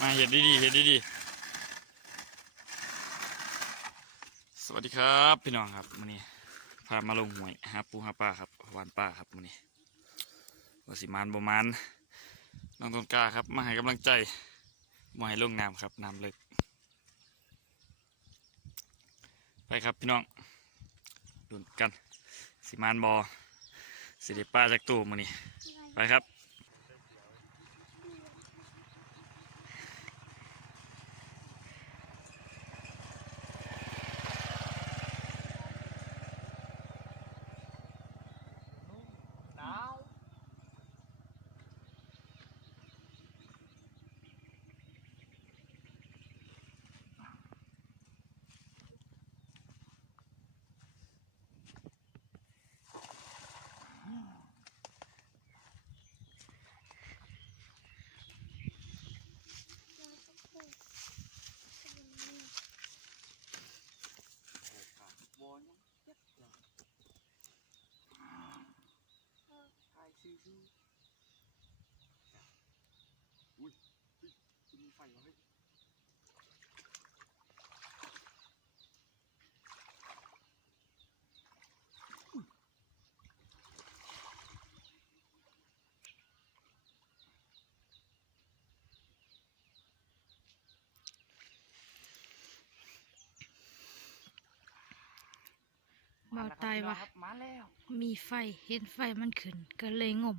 มาเห็ดดีๆเห็ดดีๆสวัสดีครับพี่น้องครับมื้อนี้พามาลงหวยหาปูหาปลาครับวานปลาครับมื้อนี้วสิมานบมานน้องต้นกาครับ มาให้กำลังใจมาให้ลงน้ำครับน้ำเลิกไปครับพี่น้องดุนกัน สิมานบอสิได้ปลาจากตู้มื้อนี้ไปครับ หนาว บอลยังเจ็บจังทายซิวๆอุ้ยเฮ้ยจะมีไฟวะเฮ้ย เบาตายว่ะครับมาแล้วมีไฟเห็นไฟมันขึ้น ก็เลยงม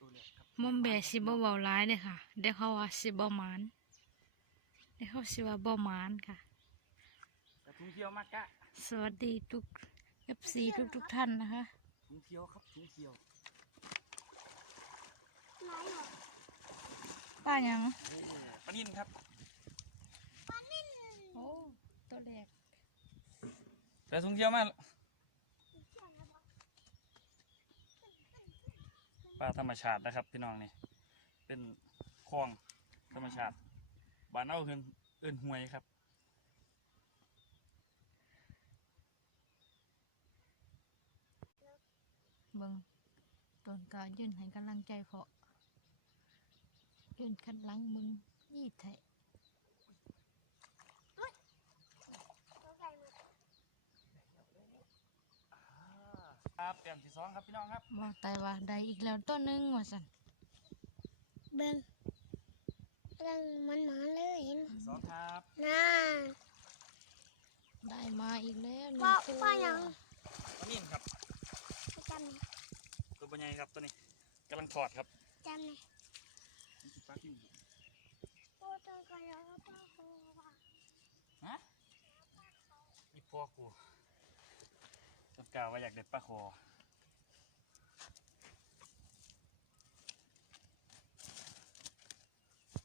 ตัวเล็กครับมอมแบสิบ่เบาร้ายเลยค่ะเดี๋ยวเขาว่าสิบ่หมานเดี๋ยวเขาสิว่าบ่หมานค่ะกระทุงเขียวมากะสวัสดีทุก FC ทุกทุกๆท่านนะคะถุงเขียวครับถุงเขียวไหนหรอป้ายังนี่ปลานินครับโอ้ตัวแรก แต่ถุงเขียวมาปลาธรรมชาตินะครับพี่น้องนี่ เป็นคลองธรรมชาติ บ้านเอาเอินเอินห้วยครับ เบิ่งต้นกายืนให้กำลังใจเพาะยืนขันหลังมึงยี่ไทย ตัวใหญ่หมด ครับเตรียมที่สองครับพี่น้องครับเบาตายว่าได้อีกแล้วตัวหนึงว่าสันเบิ้งเบิ้งมันหมาเลยเห็นสองครับน่า ได้มาอีกแล้วหนึ่ป้างตัวป้ายังปลานินครับไปจำนี่ตัวปัญญครับตัวนี้กำลังถอดครับจำนี่ปลากินตัวตัวก็ยังป้าโคว่ะฮะอีพวก กล่าวว่าอยากเด็ดปลาคอ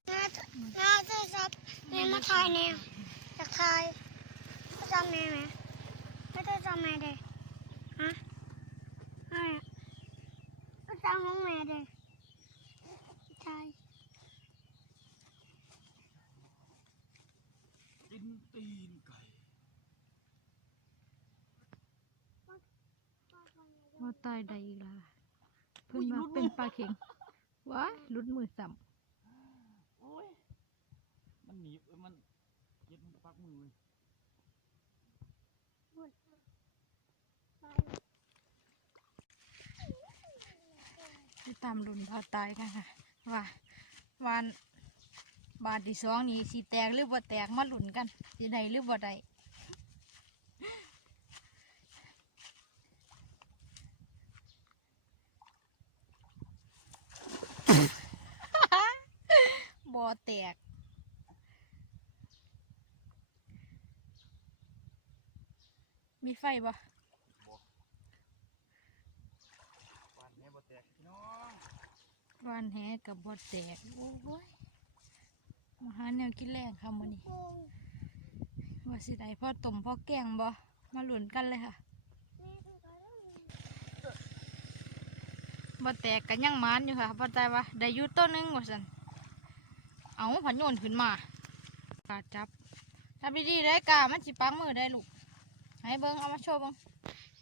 น่าจะน่าจะซับแม่มาทายแนวจะทายจะจำแม่ไหมไม่ได้จำแม่เด็ฮะไม่ก็จำของแม่เด็ทายกินตีนไก่ เบาตายได้อีกแล้วเพิ่นมาเป็นปลาเข็งว้ายหลุดมือสัมโอ้ย มันหนีบเอ้ยมันเย็ดมันปักมือเลยไปตามรุ่นเบาตายกันค่ะ ว่าวันบาทที่สองนี่สีแตกหรือบ่แตกมาหลุนกันสิได้หรือบ่ได้ บ่แตก มีไฟบ่ปานแม่บ่แตกพี่น้องวานแหกับบดแตก โอ้ยมาหาแนวกินแรงค่ะมื้อนี้ว่าสิได้พ่อต้มพ่อแกงบ่มาหลุนกันเลยค่ะบ่แตกกันยังหมานอยู่ค่ะบ่ใจว่าได้อยู่ต้นหนึงว่าซั่น เอาผันโยนขึ้นมากาจับจับดีๆได้กามันสิปังมือได้ลูกให้เบิ่งเอามาโชว์เบิ่ง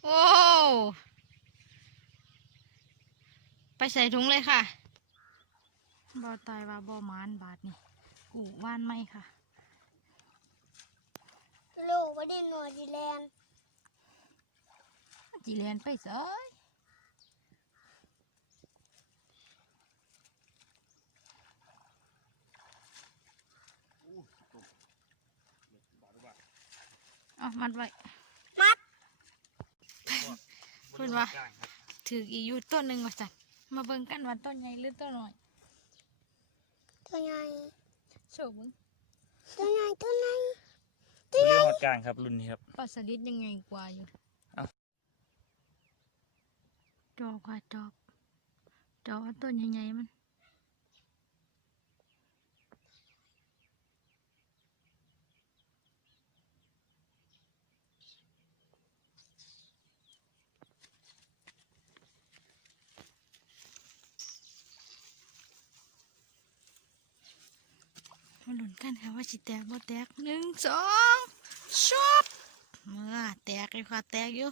โอ้ไปใส่ถุงเลยค่ะบ่ตายว่าบ่หมานบาทนี่กูว่านไหมค่ะโลกว่าดินหน่อยจีแลนจีเรียนไปเสย อู้ตุ่มเด็กบาทบาท เอามัดไว้ มัดพูดว่ากลางครับถืออีกอยู่ต้นหนึ่งว่าสันมาเบิ่งกันว่าต้นใหญ่หรือต้นน้อยตัวใหญ่โชว์เบิ่งตัวใหญ่ตัวใหญ่บริหอดกลางครับรุ่นนี้ครับปลาสลิดยังไงกว่าอยู่เอาจอบค่ะจอบจอบเอาต้นใหญ่ๆมัน กันค่ะว่าสิแตกบ่แตกหนึ่งสองชอบเมื่อแตกอยู่ค่ะแตกอยู่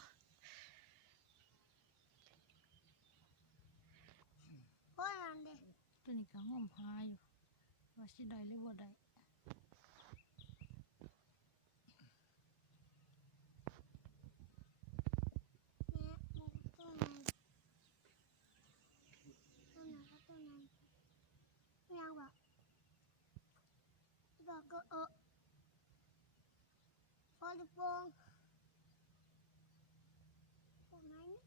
โอ้ยนั่นเด็กตัวนี้ก็งมหาอยู่ว่าสิได้หรือบ่ได้ เนี่ยมันตัวใหญ่ตัวไหนครับตัวไหนยังบอกบอกก็เออ พอจะโปงโปงไหนเนี่ย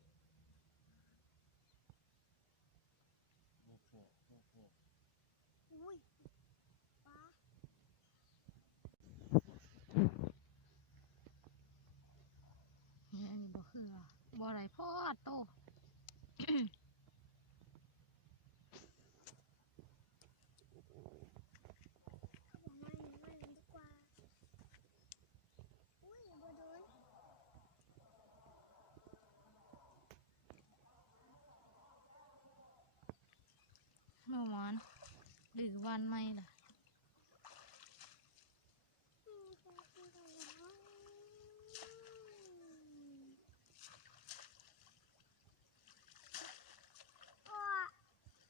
โอ้โหโอ้โห อุ้ยปลา นี่อันนี้บ่คือว่าบ่ได้พอโต เขาบอกไม่ไม่เล่นดีกว่า อุ้ยบ่โดน เมื่อวานหรือวันไม่ล่ะ โอ้ย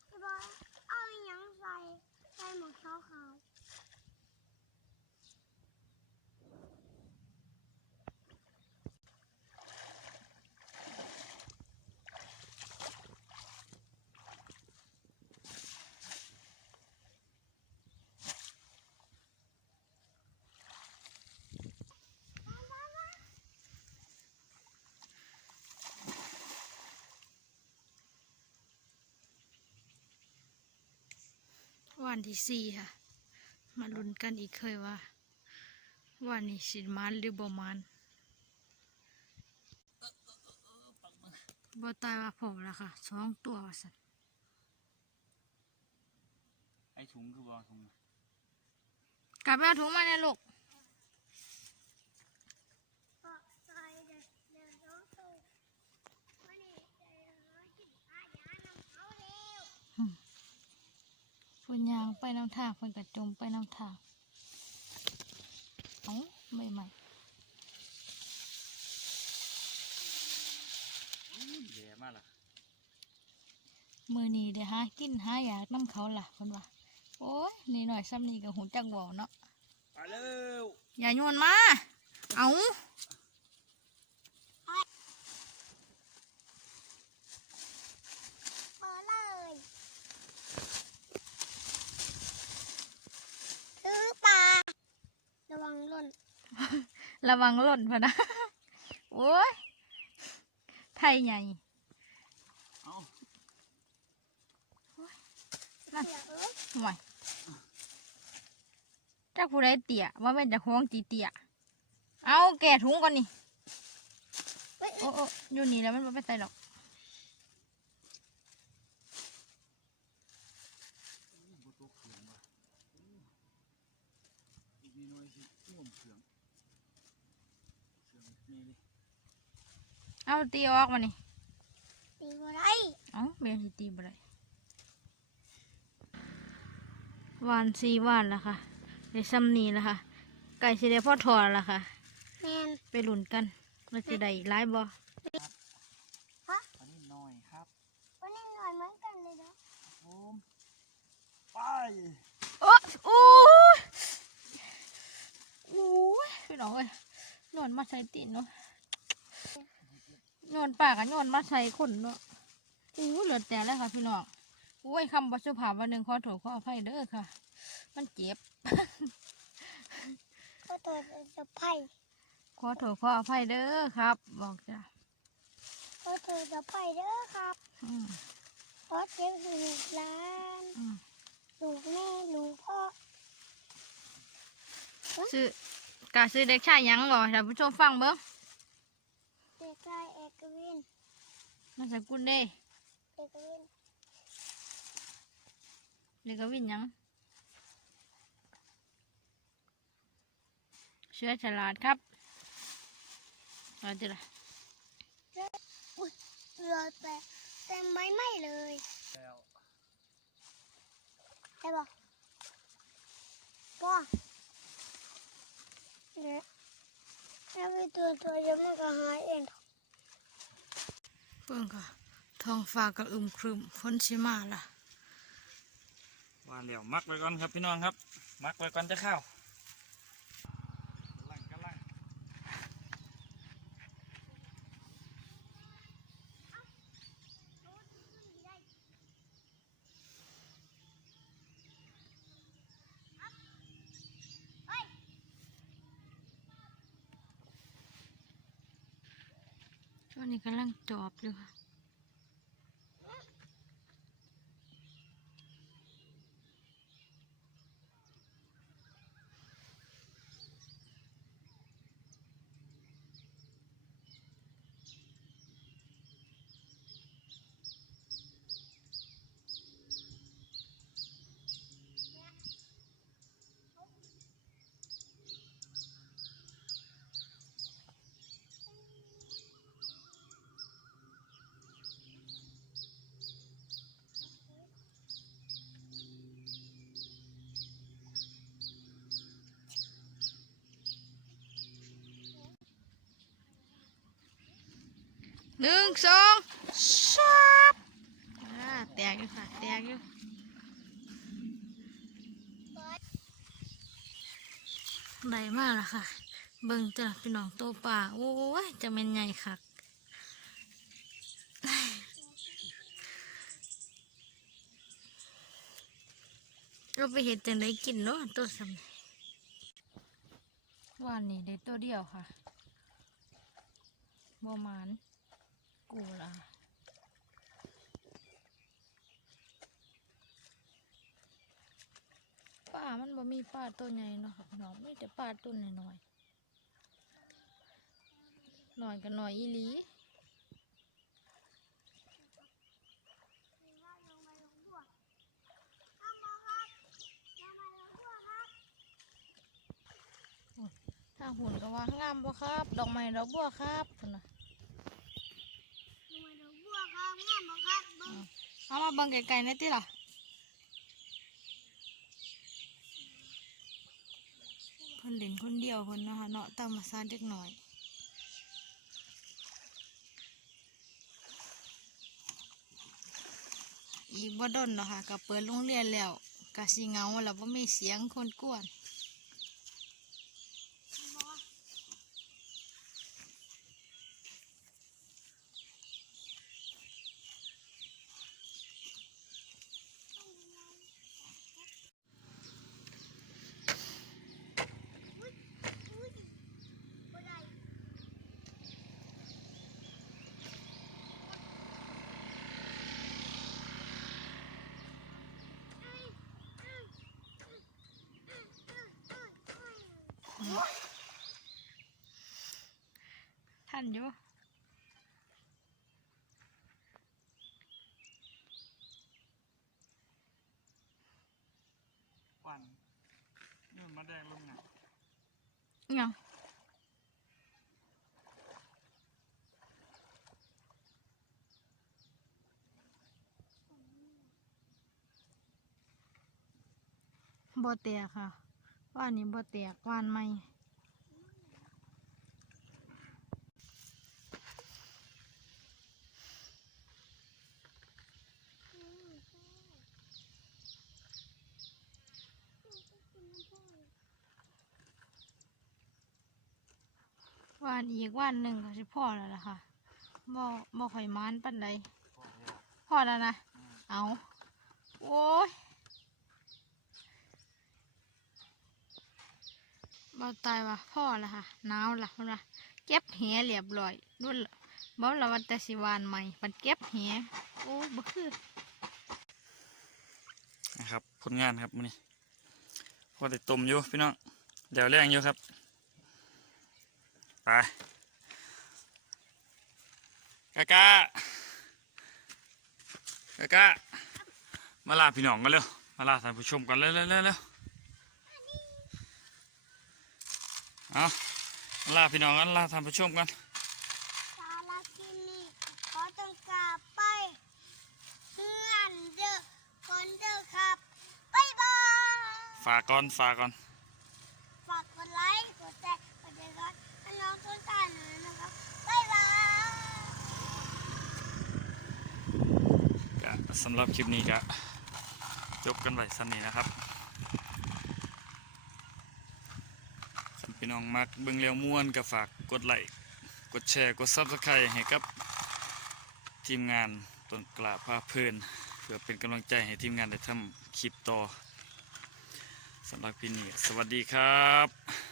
พี่บอยเอาอหยังใส่ใส่หมวกขาวขาว วันที่สี่ค่ะ มาลุ้นกันอีกเคยว่า วันนี้สิมานหรือบ่มานบ่ตายว่าพอแล้วค่ะสองตัวว่าสันไอ้ถุงคือบอถุงกลับไปเอาถุงมาเนี่ยลูกก็ใส่เดี๋ยวเดี๋ยวน้องตู่วันนี้เดี๋ยวน้องกินอาหารน้ำเขาเร็ว เพิ่นยางไปน้ำทางเพิ่นกระจมไปน้ำทางเอ้าไม่ใหม่แย่มากล่ะมือนี้เดี๋ยวหากินหาอยากน้ำเขาล่ะเพิ่นว่าโอ้ยนี่หน่อยซ้ำนี่ก็หูจักเว้าเนาะไปเร็วอย่าโยนมา เอา เปิดเลยซื้อปลาระวัง หล่น ระวังหล่นพะนะ โอ้ย ไทยใหญ่เอานั่นเดี๋ยวเอ้ยห่วยจักผู้ใดเตี่ยว่าเป็นจะห้องตีเตี่ยเอาแก่ถุงก่อนนี่เฮ้ยโอ้โอ้อยู่นี่แล้วมันบ่ไปใส่หรอก บุตรเขืองว่ะอีกนิดหน่อยสิง่วงเขืองเขืองนี่ดิ เอาตีออกมานี่ตีบ่ได้เอาเบียสิตีบ่ได้วานสีวานแล้วค่ะได้ซ้ำนี่แล้วค่ะ ไก่สิได้พ่อถอดแล้วค่ะแมนไปหลุนกันว่าจะได้หลายบ่อันนี้หน่อยครับวันนี้หน่อยเหมือนกันเลยเนาะผมไปโอ้โอ้ยโอ้ยพี่น้องเอ้ยโยนมาใส่ตีนเนาะ โยนปากกับโยนมาใส่คนเนาะโอ้ยเหลือแต่แล้วค่ะ พี่น้องโอ้ยคำบัสุภาพวันหนึ่งขอโทษขออภัยเด้อค่ะ มันเจ็บก็ตัวจะไพ่ขอโทษขออภัยเด้อครับ บอกจ้ะก็ตัวจะไพ่เด้อครับอืมเพราะเจ๊คือลูกหลานอืมลูกแม่ลูกพ่อซื้อกาซื้อเด็กชายหยังบ่ท่านผู้ชมฟังเบิ้ง เด็กชายเอกวินนามสกุลเด้เอกวินเด็กกวินหยัง เชื้อฉลาดครับเอาจิละอุ้ยเรือแต่เต็มใบไม้เลยแล้วใช่ปะป้อเดี๋ยว ถ้าไปตัวตัวเดี๋ยวมันก็หายเองเบิ่งค่ะท้องฟ้าก็อึมครึมฝนสิมาล่ะว่าแล้วมักไว้ก่อนครับพี่น้องครับ มักไว้ก่อนจะเข้าวกำลังกำลัง ช่วงนี้กำลังจอบอยู่ค่ะ หนึ่งสองชับแตกอยู่ค่ะ แตกอยู่ได้มากละค่ะ เบิ่งจ้ะพี่น้องโตป่า โอ้ย จะเป็นใหญ่คักเราไปเห็ดจังได้กินเนาะตัวสำวันนี้ได้ตัวเดียวค่ะบอมาน กูละป้ามันบ่มีป้าตัวใหญ่เนาะค่ะพี่น้องมีแต่ป้าตัวน้อยๆหน่อยกันหน่อยอีหลีถ้าหุ่นก็ว่างามบ่ครับ ดอกไม้ดอกบัวครับนะ หน่วยดอกบัวครับงามบ่ครับ เอามาเบิ่งไกลๆหนี่อยติล่ะเพิ่นเล่นคนเดียวเพิ่นเนาะค่ะเนาะตามภาษาเด็กหน่อยอีกบ่ดนเนาะค่ะก็เปิดโรงเรียนแล้วก็สิเหงาแล้วบ่มีเสียงคนกวน นอยู่ปั่นนี่มันมาแดงลงอะอิหยังบ่แตกค่ะ ว่านี่บ่แตกวานไหมานอีกวันหนึ่งก็สิพ่อแล้วล่ะค่ะบ่บ่ค่อยมานปันใดพ่อแล้วนะ เอาโอ้ยบ่ตายว่ะพ่อแล้วค่ะหนาวล่ะพุ่นว่ะเก็บแหเรียบร้อยนู่นล่ะบ่ละวันแต่สิวานใหม่มันเก็บแหโอ้ยบ่คือนะครับผลงานครับมื้อนี้พอได้ต้มอยู่พี่น้องเดี๋ยวแรงอยู่ครับ ไปกากากากามาลาพี่น้องกันเร็วมาลาท่านผู้ชมกันเร็วเร็วเร็วเร็วเอามาลาพี่น้องกันลาท่านผู้ชมกันสาระที่นี่ขอต้องกลับไปเพื่อนเด้อคนเด้อครับบ๊ายบายฝากก่อนฝากก่อน ฝากกดไลค์กดแชร์กดติดตามให้น้อง ต้นตาลหน่อยนะครับบ๊ายบายก็สำหรับคลิปนี้ก็จบกันไว้สั้นนี้นะครับคันพี่น้องมักเบิ่งเร็วม่วนก็ฝากกดไลค์กดแชร์กดซับสไครต์ให้กับทีมงานต้นกล้าพาเพลินเพื่อเป็นกำลังใจให้ทีมงานได้ทำคลิปต่อสำหรับคลิปนี้สวัสดีครับ